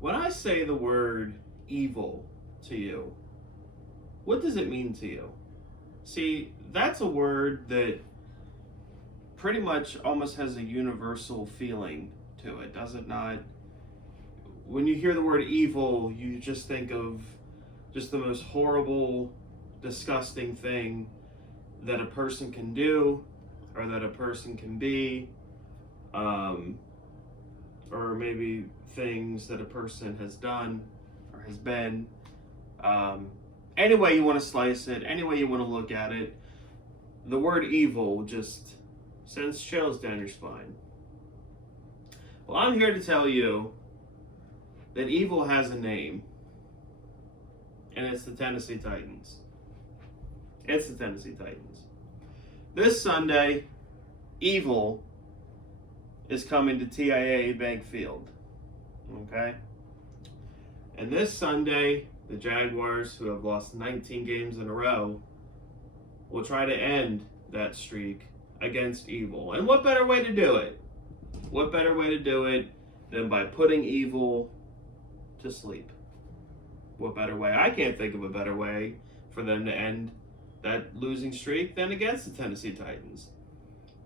When I say the word evil to you, what does it mean to you? See, that's a word that pretty much almost has a universal feeling to it, does it not? When you hear the word evil, you just think of just the most horrible, disgusting thing that a person can do or that a person can be, um, or maybe things that a person has done or has been. Um, any way you want to slice it, any way you want to look at it, the word evil just sends chills down your spine. Well, I'm here to tell you that evil has a name, and it's the Tennessee Titans. It's the Tennessee Titans. This Sunday, evil is coming to TIAA Bank Field. Okay? And this Sunday, the Jaguars, who have lost 19 games in a row, will try to end that streak against evil. And what better way to do it? What better way to do it than by putting evil to sleep? What better way? I can't think of a better way for them to end that losing streak than against the Tennessee Titans.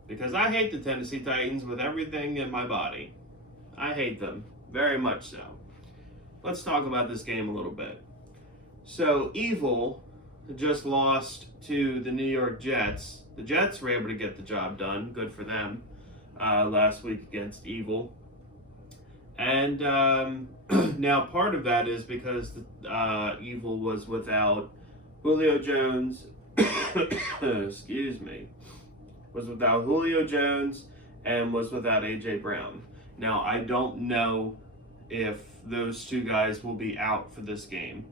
Because I hate the Tennessee Titans with everything in my body. I hate them, very much so. Let's talk about this game a little bit. So, evil just lost to the New York Jets. The Jets were able to get the job done. Good for them. Last week against evil. And now part of that is because evil was without Julio Jones. Excuse me. Was without Julio Jones and was without A.J. Brown. Now, I don't know if those two guys will be out for this game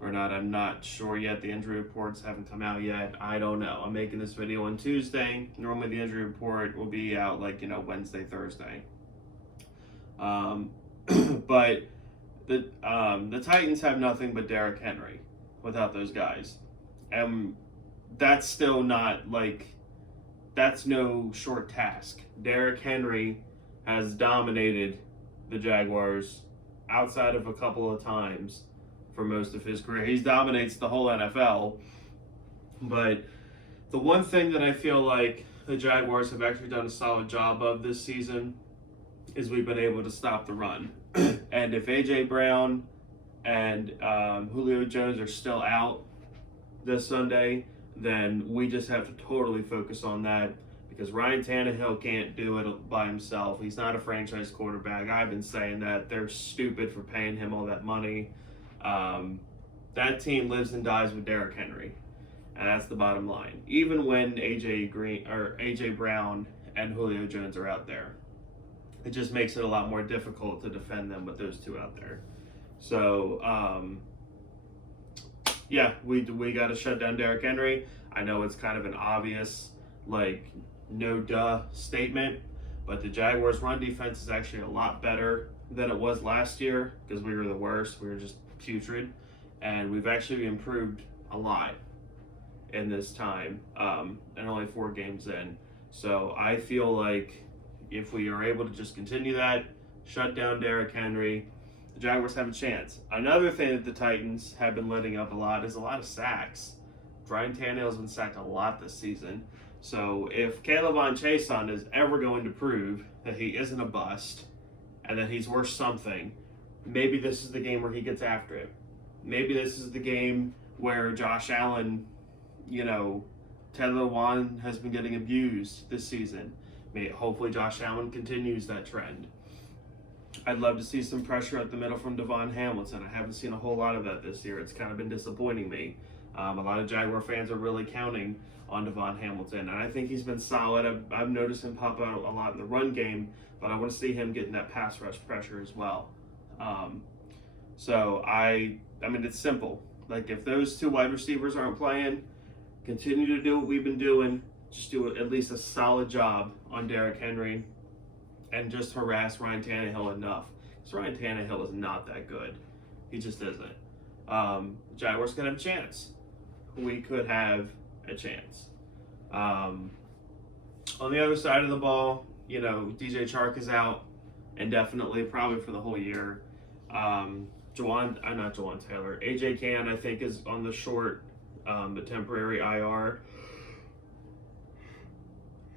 or not. I'm not sure yet. The injury reports haven't come out yet. I don't know. I'm making this video on Tuesday. Normally the injury report will be out Wednesday, Thursday. But the Titans have nothing but Derrick Henry without those guys. And that's still not that's no short task. Derrick Henry has dominated the Jaguars outside of a couple of times for most of his career. He dominates the whole NFL. But the one thing that I feel like the Jaguars have actually done a solid job of this season is we've been able to stop the run. And if A.J. Brown and Julio Jones are still out this Sunday, then we just have to totally focus on that because Ryan Tannehill can't do it by himself. He's not a franchise quarterback. I've been saying that. They're stupid for paying him all that money. That team lives and dies with Derrick Henry, and that's the bottom line. Even when A.J. Brown and Julio Jones are out there, it just makes it a lot more difficult to defend them with those two out there. So, yeah, we got to shut down Derrick Henry. I know it's kind of an obvious, no-duh statement, but the Jaguars' run defense is actually a lot better than it was last year because we were the worst. We were just putrid, and we've actually improved a lot in this time, and only 4 games in. So I feel like if we are able to just continue that, shut down Derrick Henry, the Jaguars have a chance. Another thing that the Titans have been letting up a lot is a lot of sacks. Ryan Tannehill's been sacked a lot this season. So if Caleb Chason is ever going to prove that he isn't a bust and that he's worth something, maybe this is the game where he gets after it. Maybe this is the game where Josh Allen, Ted Lewan has been getting abused this season. Hopefully Josh Allen continues that trend. I'd love to see some pressure at the middle from Devon Hamilton. I haven't seen a whole lot of that this year. It's kind of been disappointing me. A lot of Jaguar fans are really counting on Devon Hamilton, and I think he's been solid. I've noticed him pop out a lot in the run game, but I want to see him getting that pass rush pressure as well. So it's simple. If those 2 wide receivers aren't playing, continue to do what we've been doing. Just do at least a solid job on Derrick Henry and just harass Ryan Tannehill enough. Because Ryan Tannehill is not that good. He just isn't. Jaguars could have a chance. We could have a chance. On the other side of the ball, DJ Chark is out indefinitely, probably for the whole year. Not Jawan Taylor. AJ Cann, I think, is on the short, the temporary IR.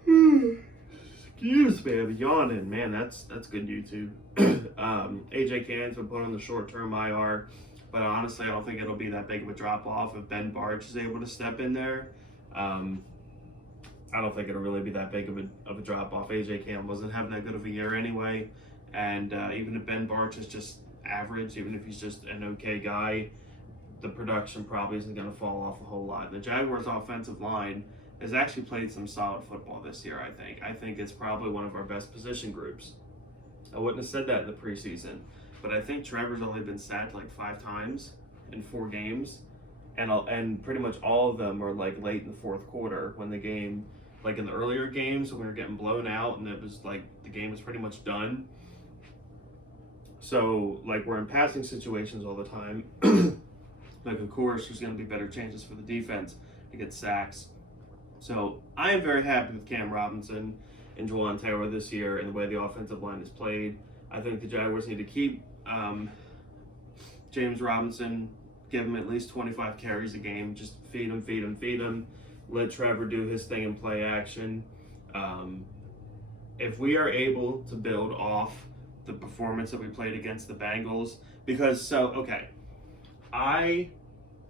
Excuse me, I'm yawning. Man, that's good YouTube. AJ Cann's been put on the short-term IR, but honestly, I don't think it'll be that big of a drop-off if Ben Barch is able to step in there. I don't think it'll really be that big of a drop-off. AJ Cann wasn't having that good of a year anyway, and even if Ben Barch is just average, even if he's just an okay guy, the production probably isn't going to fall off a whole lot. The Jaguars' offensive line has actually played some solid football this year, I think. I think it's probably one of our best position groups. I wouldn't have said that in the preseason, but I think Trevor's only been sacked like 5 times in 4 games, and pretty much all of them were like late in the fourth quarter when the game, like in the earlier games when we were getting blown out and it was like the game was pretty much done. So like we're in passing situations all the time. Like of course there's going to be better chances for the defense to get sacks. So I am very happy with Cam Robinson and Jawan Taylor this year and the way the offensive line is played. I think the Jaguars need to keep James Robinson, give him at least 25 carries a game. Just feed him. Let Trevor do his thing in play action. If we are able to build off the performance that we played against the Bengals, I,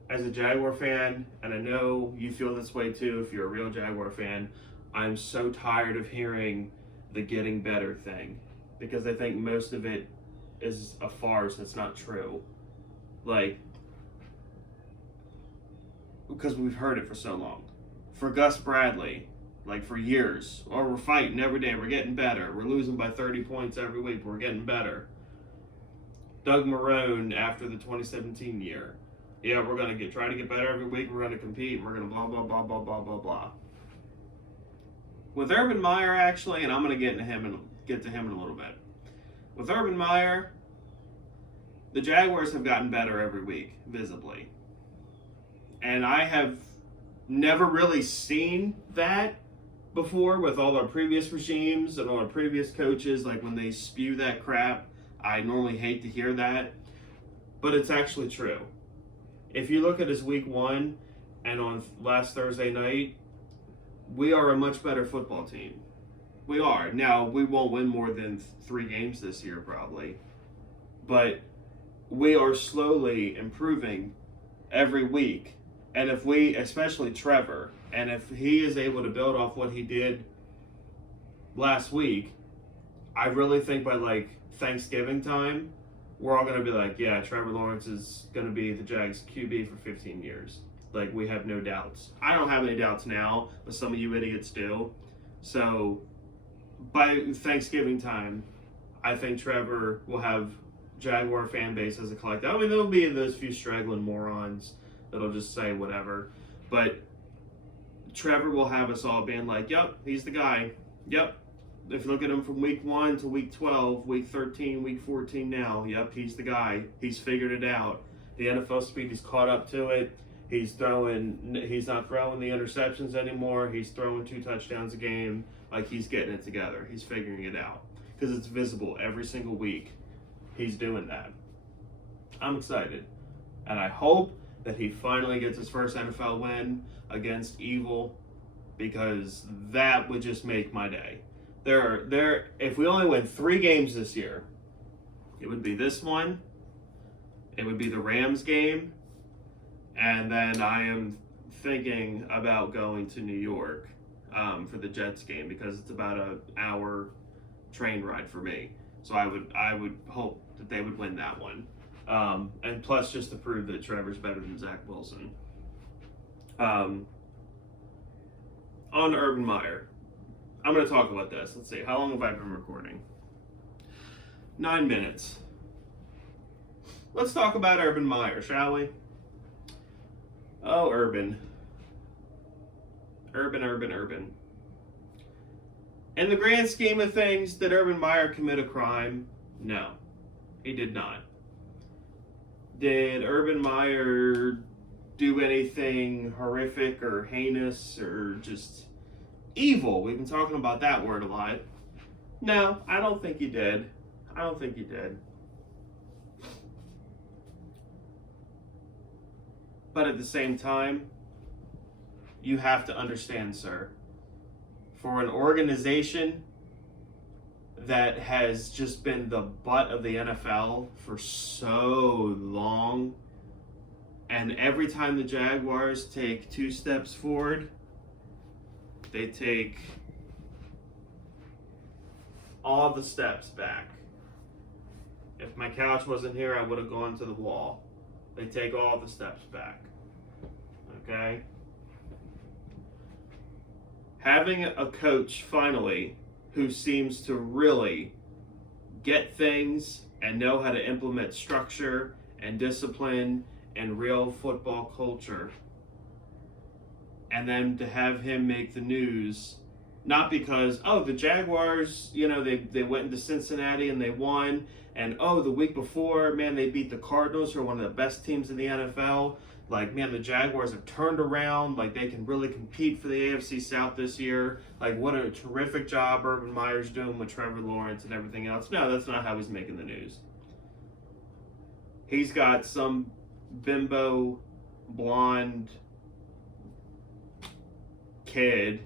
as a Jaguar fan, and I know you feel this way too if you're a real Jaguar fan, I'm so tired of hearing the getting better thing because I think most of it is a farce. It's not true. Like, because we've heard it for so long. For Gus Bradley, like for years, or we're fighting every day, we're getting better. We're losing by 30 points every week, we're getting better. Doug Marrone after the 2017 year. Yeah, we're going to try to get better every week. We're going to compete. And we're going to blah, blah, blah, blah, blah, blah, blah. With Urban Meyer, actually, and I'm going to get to him in a little bit. With Urban Meyer, the Jaguars have gotten better every week, visibly. And I have never really seen that before with all our previous regimes and all our previous coaches. Like when they spew that crap, I normally hate to hear that. But it's actually true. If you look at his week 1 and on last Thursday night, we are a much better football team. We are. Now, we won't win more than 3 games this year probably. But we are slowly improving every week. And if we, especially Trevor, and if he is able to build off what he did last week, I really think by like Thanksgiving time, we're all going to be like, yeah, Trevor Lawrence is going to be the Jags QB for 15 years. Like, we have no doubts. I don't have any doubts now, but some of you idiots do. So, by Thanksgiving time, I think Trevor will have Jaguar fan base as a collective. I mean, there'll be those few straggling morons that'll just say whatever. But Trevor will have us all being like, yep, he's the guy. Yep. If you look at him from week 1 to week 12, week 13, week 14 now, yep, he's the guy. He's figured it out. The NFL speed, he's caught up to it. He's not throwing the interceptions anymore. He's throwing 2 touchdowns a game. Like, he's getting it together. He's figuring it out. Because it's visible every single week. He's doing that. I'm excited. And I hope that he finally gets his first NFL win against evil, because that would just make my day. If we only win 3 games this year, it would be this one, it would be the Rams game, and then I am thinking about going to New York for the Jets game because it's about an hour train ride for me. So I would hope that they would win that one, and plus just to prove that Trevor's better than Zach Wilson. On Urban Meyer. I'm going to talk about this. Let's see. How long have I been recording? 9 minutes. Let's talk about Urban Meyer, shall we? Oh, Urban. Urban. In the grand scheme of things, did Urban Meyer commit a crime? No, he did not. Did Urban Meyer do anything horrific or heinous or just evil? We've been talking about that word a lot. No, I don't think he did. But at the same time, you have to understand, sir, for an organization that has just been the butt of the NFL for so long, and every time the Jaguars take 2 steps forward, they take all the steps back. If my couch wasn't here, I would have gone to the wall. They take all the steps back. Okay? Having a coach, finally, who seems to really get things and know how to implement structure and discipline and real football culture. And then to have him make the news, not because, oh, the Jaguars, they went into Cincinnati and they won, and oh, the week before, man, they beat the Cardinals, who are one of the best teams in the NFL. Like, man, the Jaguars have turned around. Like, they can really compete for the AFC South this year. Like, what a terrific job Urban Meyer's doing with Trevor Lawrence and everything else. No, that's not how he's making the news. He's got some bimbo, blonde kid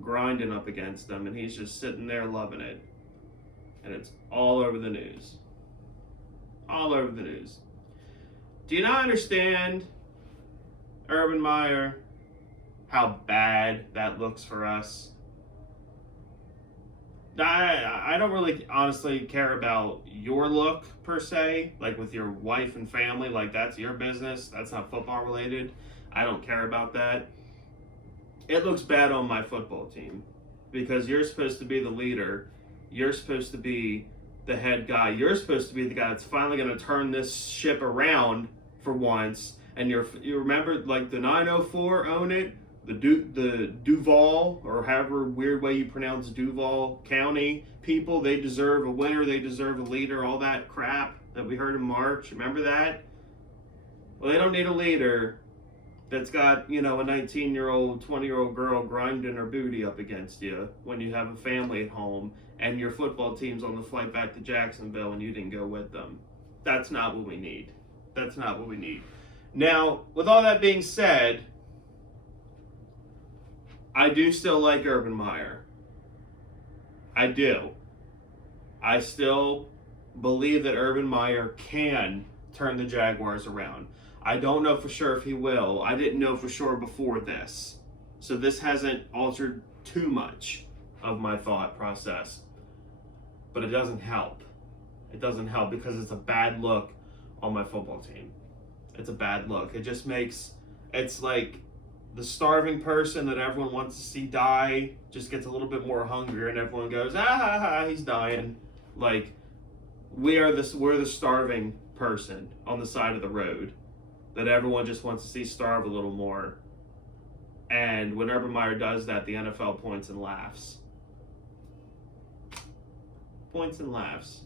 grinding up against him, and he's just sitting there loving it. And it's all over the news. All over the news. Do you not understand, Urban Meyer, how bad that looks for us? I don't really honestly care about your look per se, like with your wife and family, like that's your business. That's not football related. I don't care about that. It looks bad on my football team because you're supposed to be the leader. You're supposed to be the head guy. You're supposed to be the guy that's finally going to turn this ship around for once. And you remember, like, the 904 own it, the Duval, or however weird way you pronounce Duval County people, they deserve a winner, they deserve a leader, all that crap that we heard in March. Remember that? Well, they don't need a leader that's got, a 19-year-old, 20-year-old girl grinding her booty up against you when you have a family at home and your football team's on the flight back to Jacksonville and you didn't go with them. That's not what we need. That's not what we need. Now, with all that being said, I do still like Urban Meyer. I do. I still believe that Urban Meyer can turn the Jaguars around. I don't know for sure if he will. I didn't know for sure before this. So this hasn't altered too much of my thought process. But it doesn't help. It doesn't help because it's a bad look on my football team. It's a bad look. It just makes, it's like the starving person that everyone wants to see die just gets a little bit more hungry and everyone goes, ah ha ha, he's dying. Like, we're the starving person on the side of the road that everyone just wants to see starve a little more. And when Urban Meyer does that, the NFL points and laughs. Points and laughs.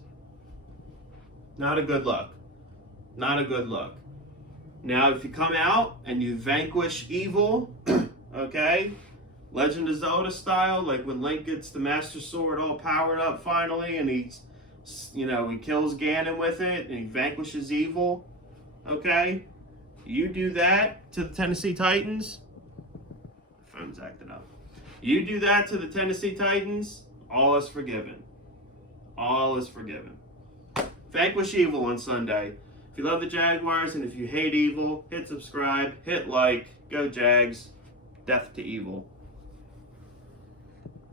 Not a good look. Not a good look. Now, if you come out and you vanquish evil, okay, Legend of Zelda style, like when Link gets the Master Sword all powered up finally, and he kills Ganon with it, and he vanquishes evil, okay, you do that to the Tennessee Titans. Phone's acting up. You do that to the Tennessee Titans, all is forgiven. All is forgiven. Vanquish evil on Sunday. If you love the Jaguars and if you hate evil, hit subscribe, hit like, go Jags, death to evil.